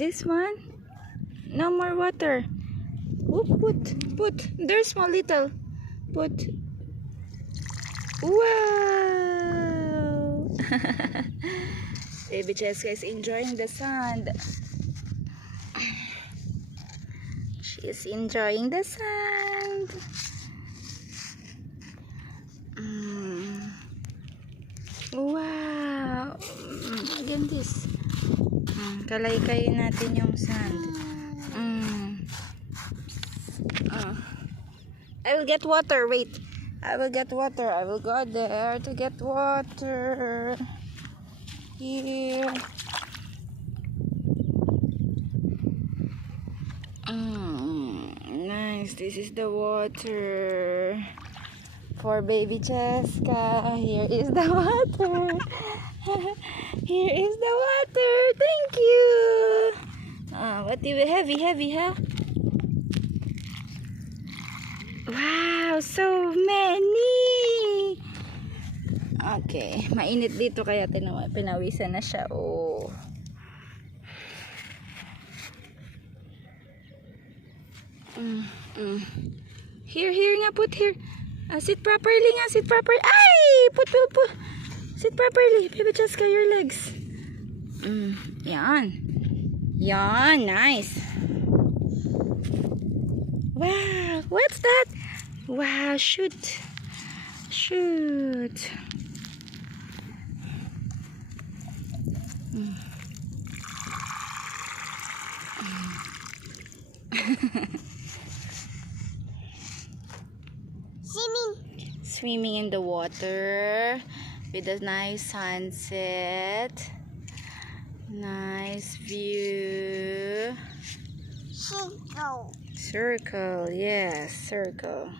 This one? No more water. Oh, put. There's one little. Put. Wow! Baby Jessica is enjoying the sand. She is enjoying the sand. Wow! Again this. Kalay-kayin natin yung sand. I will get water. Wait. I will get water. I will go there to get water. Here. Nice. This is the water for baby Jessica. Here is the water. Here is the water. Thank you. What do you heavy, huh? Wow, so many. Okay, mainit dito kaya pinawisan na siya. Oh. Here nga, put here. Sit properly nga, sit properly. Ay! Put. Sit properly. Baby Jessica, your legs. Yan, nice. Wow, what's that? Wow, shoot. Swimming in the water with a nice sunset. Nice view. Circle, yes, circle.